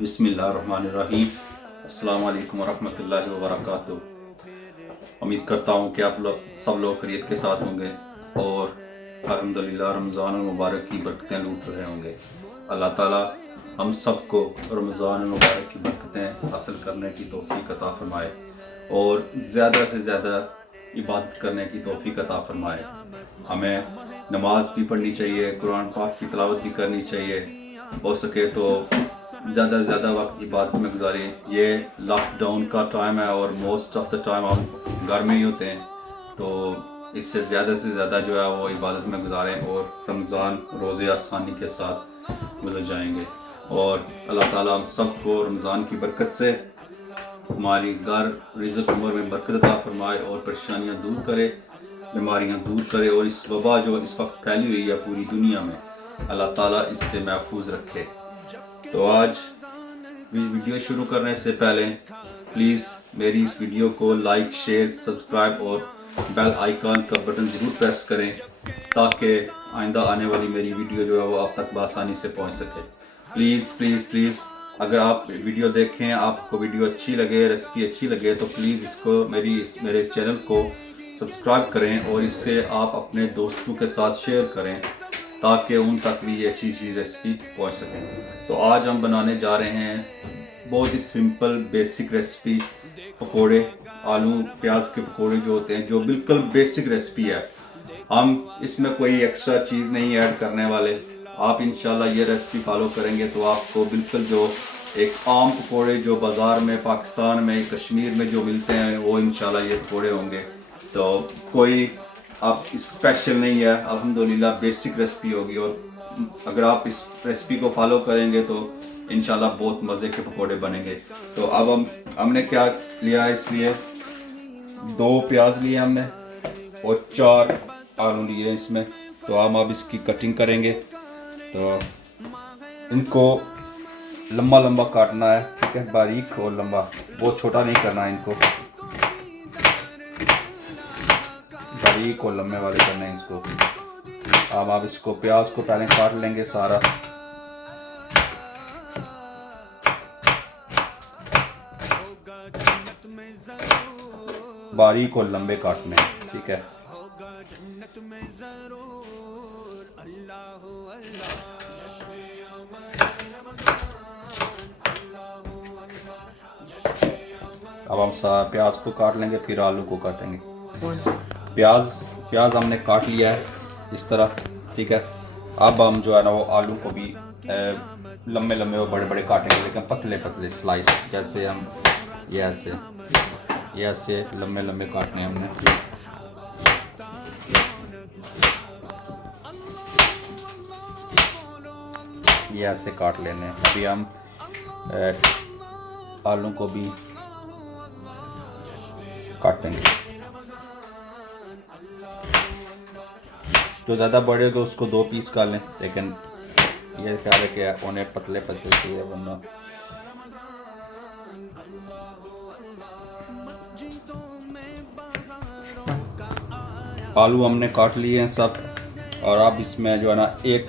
बिस्मिल्लाहिर्रहमानिर्रहीम। अस्सलाम वालेकुम वरहमतुल्लाहि वबरकातुहू। उम्मीद करता हूँ कि आप लोग सब लोग खैरियत के साथ होंगे और अल्हम्दुलिल्लाह रमज़ान मुबारक की बरकतें लूट रहे होंगे। अल्लाह ताला हम सबको रमज़ान मुबारक की बरकतें हासिल करने की तौफीक अता फरमाए और ज़्यादा से ज़्यादा इबादत करने की तौफीक अता फरमाए। हमें नमाज भी पढ़नी चाहिए, कुरान पाक की तिलावत भी करनी चाहिए, हो सके तो ज़्यादा से ज़्यादा वक्त इबादत में गुजारें। ये लॉकडाउन का टाइम है और मोस्ट ऑफ द टाइम हम घर में ही होते हैं, तो इससे ज़्यादा से ज़्यादा जो है वो इबादत में गुजारें और रमज़ान रोज़े आसानी के साथ गुजर जाएंगे। और अल्लाह ताला हम सबको रमज़ान की बरकत से हमारी घर रिज़्क़ उम्र में बरकत अता फरमाए और परेशानियाँ दूर करे, बीमारियाँ दूर करे और इस वबा जो इस वक्त फैली हुई है पूरी दुनिया में, अल्लाह ताला इससे महफूज रखे। तो आज वीडियो शुरू करने से पहले प्लीज़ मेरी इस वीडियो को लाइक, शेयर, सब्सक्राइब और बेल आइकन का बटन ज़रूर प्रेस करें ताकि आइंदा आने वाली मेरी वीडियो जो है वो आप तक बआसानी से पहुंच सके। प्लीज़ प्लीज़ प्लीज़ अगर आप वीडियो देखें, आपको वीडियो अच्छी लगे, रेसिपी अच्छी लगे, तो प्लीज़ इसको मेरे इस चैनल को सब्सक्राइब करें और इससे आप अपने दोस्तों के साथ शेयर करें ताकि उन तक भी ये अच्छी रेसिपी पहुंच सकें। तो आज हम बनाने जा रहे हैं बहुत ही सिंपल बेसिक रेसिपी, पकोड़े, आलू प्याज के पकोड़े जो होते हैं, जो बिल्कुल बेसिक रेसिपी है। हम इसमें कोई एक्स्ट्रा चीज़ नहीं ऐड करने वाले। आप इंशाल्लाह ये रेसिपी फॉलो करेंगे तो आपको बिल्कुल जो एक आम पकोड़े जो बाज़ार में, पाकिस्तान में, कश्मीर में जो मिलते हैं, वो इंशाल्लाह ये पकोड़े होंगे। तो कोई आप स्पेशल नहीं है, अल्हम्दुलिल्लाह बेसिक रेसिपी होगी। और अगर आप इस रेसिपी को फॉलो करेंगे तो इंशाल्लाह बहुत मज़े के पकोड़े बनेंगे। तो अब हमने क्या लिया है, इसलिए 2 प्याज लिए हमने और 4 आलू लिए इसमें। तो हम अब इसकी कटिंग करेंगे। तो इनको लंबा लंबा काटना है, ठीक है, बारीक और लंबा, बहुत छोटा नहीं करना है इनको, बारीक और लंबे वाले करने हैं इसको। अब आप इसको प्याज को पहले काट लेंगे सारा, बारीक और लंबे काटने हैं, ठीक है। अब हम प्याज को काट लेंगे, फिर आलू को काटेंगे। प्याज हमने काट लिया है इस तरह, ठीक है। अब हम जो है ना वो आलू को भी लंबे लंबे और बड़े बड़े काटेंगे, लेकिन पतले पतले स्लाइस, जैसे हम ये ऐसे लंबे लंबे काटने हमने। ये ऐसे काट लेने। अभी हम आलू को भी काटेंगे। जो ज़्यादा बड़े होगा उसको 2 पीस कर लें, लेकिन ये ख्याल है कि उन्हें पतले पतले चाहिए वरना। आलू हमने काट लिए हैं सब, और अब इसमें जो है ना एक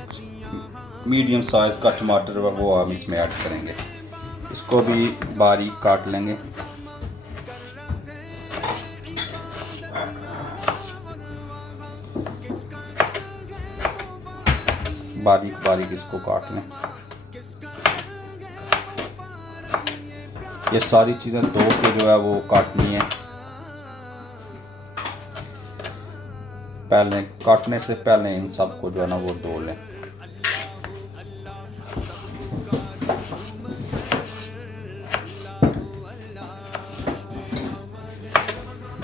मीडियम साइज़ का टमाटर वो हम इसमें ऐड करेंगे। इसको भी बारीक काट लेंगे। बारीक बारीक इसको काट लें। ये सारी चीज़ें धो के जो है वो काटनी है। पहले काटने से पहले इन सब को जो है ना वो धो लें।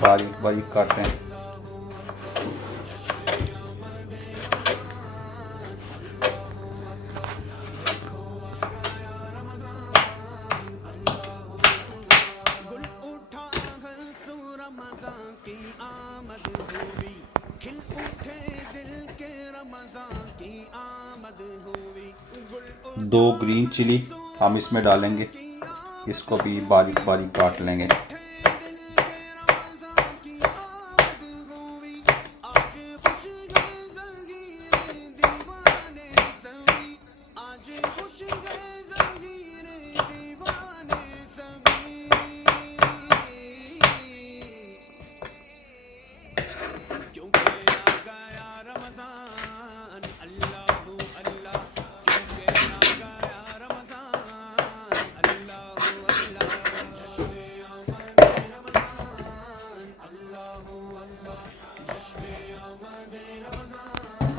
बारीक बारीक काटें। दो ग्रीन चिली हम इसमें डालेंगे, इसको भी बारीक बारीक काट लेंगे।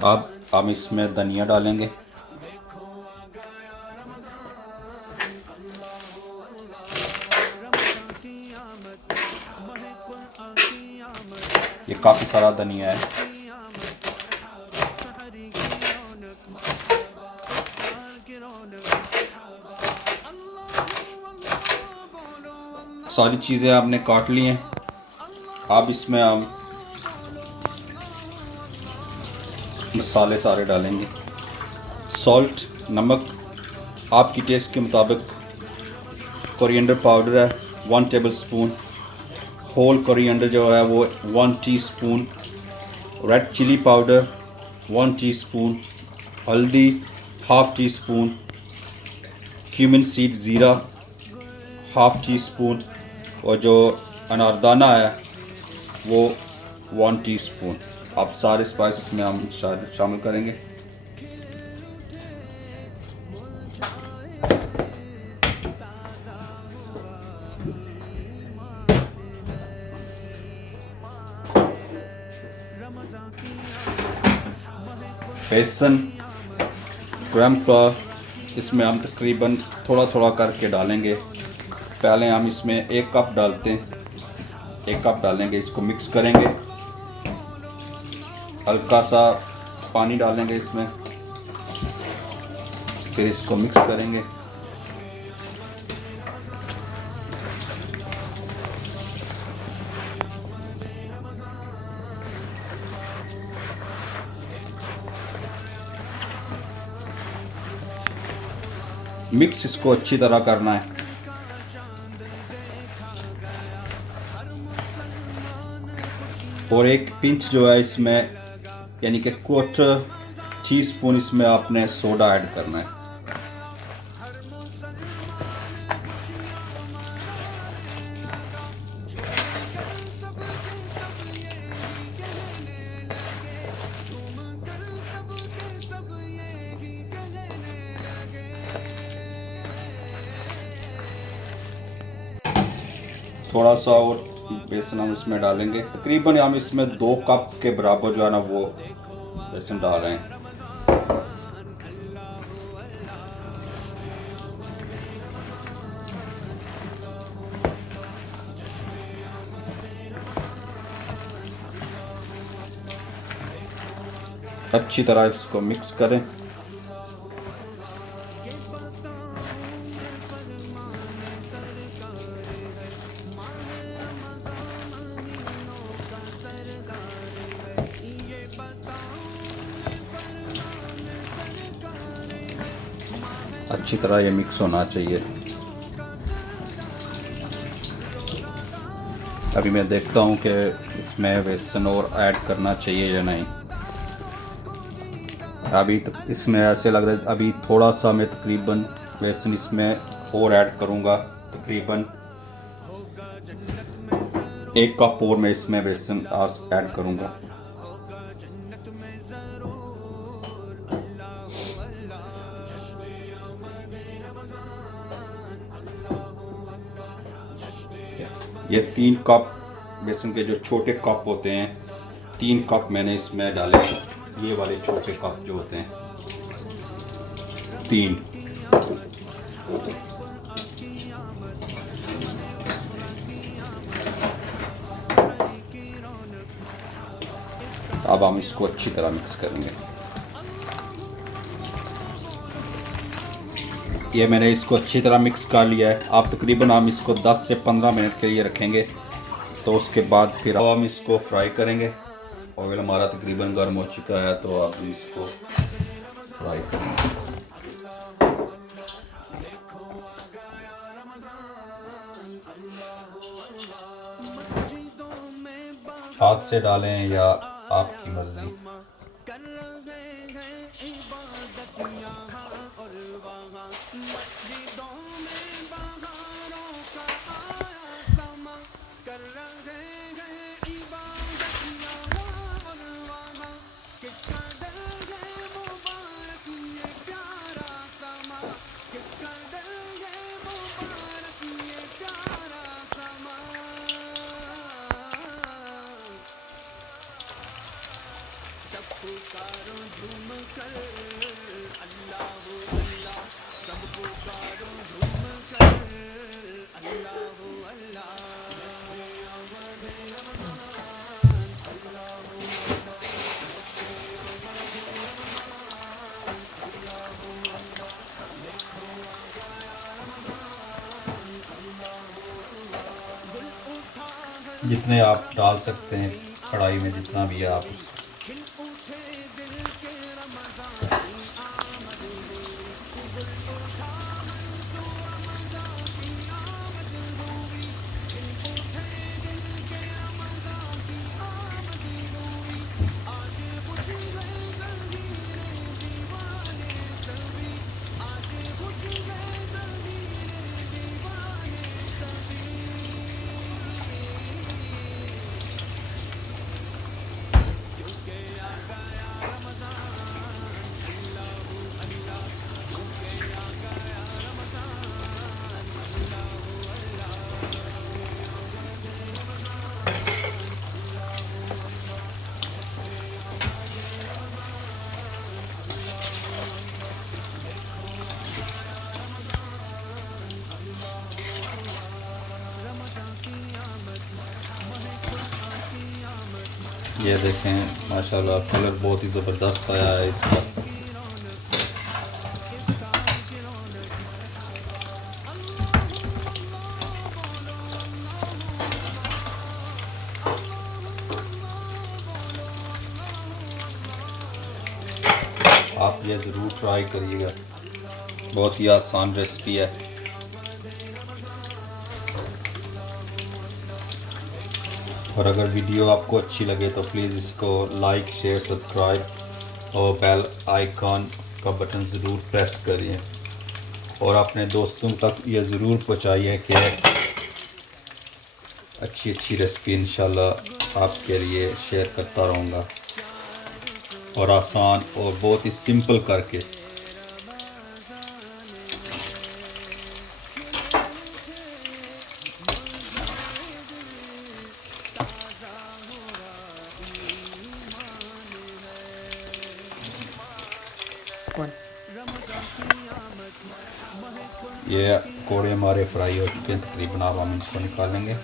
अब हम इसमें धनिया डालेंगे। ये काफ़ी सारा धनिया है। सारी चीज़ें आपने काट ली हैं। अब इसमें हम मसाले सारे डालेंगे। सॉल्ट, नमक आपकी टेस्ट के मुताबिक। कोरिएंडर पाउडर है 1 टेबल स्पून। होल कोरिएंडर जो है वो 1 teaspoon. Red chilli powder 1 teaspoon. हल्दी 1/2 टीस्पून। क्यूमिन सीड ज़ीरा 1/2 टीस्पून। और जो अनारदाना है वो 1 टीस्पून। आप सारे स्पाइसेस में हम शामिल करेंगे। बेसन, ग्राम फ्लोर इसमें हम तकरीबन थोड़ा थोड़ा करके डालेंगे। पहले हम इसमें 1 कप डालते हैं। 1 कप डालेंगे, इसको मिक्स करेंगे। हल्का सा पानी डालेंगे इसमें, फिर इसको मिक्स करेंगे। मिक्स इसको अच्छी तरह करना है। और 1 पिंच जो है इसमें यानी कि 1/4 टीस्पून इसमें आपने सोडा ऐड करना है। थोड़ा सा और बेसन हम इसमें डालेंगे। तकरीबन हम इसमें 2 कप के बराबर जो है ना वो बेसन डाल रहे हैं। अच्छी तरह इसको मिक्स करें। अच्छी तरह ये मिक्स होना चाहिए। अभी मैं देखता हूँ कि इसमें बेसन और ऐड करना चाहिए या नहीं। अभी तो इसमें ऐसे लग रहा है अभी थोड़ा सा मैं तकरीबन बेसन इसमें और ऐड करूँगा। तकरीबन 1 कप और मैं इसमें बेसन ऐड करूँगा। ये 3 कप बेसन के जो छोटे कप होते हैं 3 कप मैंने इसमें डाले। ये वाले छोटे कप जो होते हैं 3। अब हम इसको अच्छी तरह मिक्स करेंगे। ये मैंने इसको अच्छी तरह मिक्स कर लिया है। आप तकरीबन हम इसको 10 से 15 मिनट के लिए रखेंगे। तो उसके बाद फिर हम इसको फ्राई करेंगे। ऑयल हमारा तकरीबन गर्म हो चुका है, तो आप इसको फ्राई करेंगे। हाथ से डालें या आपकी मर्जी। जितने आप डाल सकते हैं कढ़ाई में, जितना भी है आप ये देखें माशाल्लाह कलर बहुत ही ज़बरदस्त आया है इसका। आप ये ज़रूर ट्राई करिएगा, बहुत ही आसान रेसिपी है। और अगर वीडियो आपको अच्छी लगे तो प्लीज़ इसको लाइक, शेयर, सब्सक्राइब और बेल आइकॉन का बटन ज़रूर प्रेस करिए और अपने दोस्तों तक ये ज़रूर पहुँचाइए कि अच्छी रेसिपी इंशाल्लाह आपके लिए शेयर करता रहूँगा और आसान और बहुत ही सिंपल करके। ये पकौड़े हमारे फ्राई हो चुके हैं तकरीबन, अब हम इसको निकालेंगे।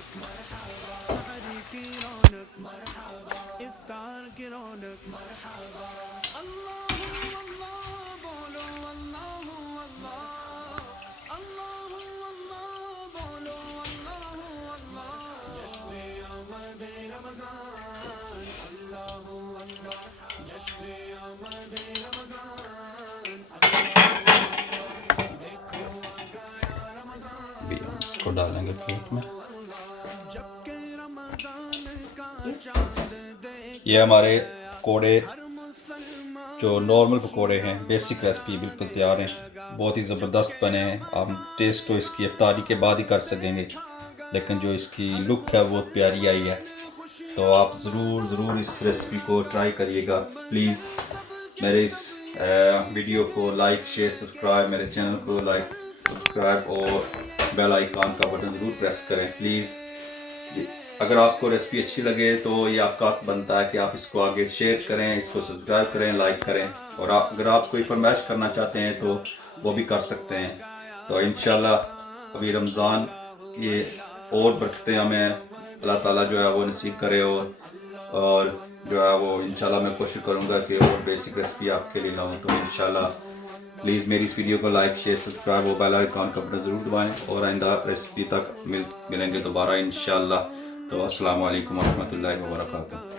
इसको डालेंगे प्लेट में। ये हमारे पकौड़े जो नॉर्मल पकौड़े हैं, बेसिक रेसिपी बिल्कुल तैयार हैं, बहुत ही ज़बरदस्त बने हैं। आप टेस्ट तो इसकी इफ्तारी के बाद ही कर सकेंगे, लेकिन जो इसकी लुक है वो प्यारी आई है। तो आप ज़रूर इस रेसिपी को ट्राई करिएगा। प्लीज़ मेरे इस वीडियो को लाइक, शेयर, सब्सक्राइब, मेरे चैनल को लाइक, सब्सक्राइब और बेल आइकॉन का बटन ज़रूर प्रेस करें प्लीज़। अगर आपको रेसिपी अच्छी लगे तो ये आपका बनता है कि आप इसको आगे शेयर करें, इसको सब्सक्राइब करें, लाइक करें। और अगर आप कोई फरमाइश करना चाहते हैं तो वो भी कर सकते हैं। तो इंशाल्लाह अभी रमज़ान ये और बरकतें हमें अल्लाह ताला जो है वो नसीब करे और जो है वो इंशाल्लाह मैं कोशिश करूँगा कि और बेसिक रेसिपी आपके लिए लाऊँ। तो इंशाल्लाह प्लीज़ मेरी इस वीडियो को लाइक, शेयर, सब्सक्राइब और बेल आइकॉन का बटन ज़रूर दबाएँ और आइंदा रेसिपी तक मिलेंगे दोबारा इंशाल्लाह। तो अस्सलाम वालेकुम व रहमतुल्लाहि व बरकातुहू।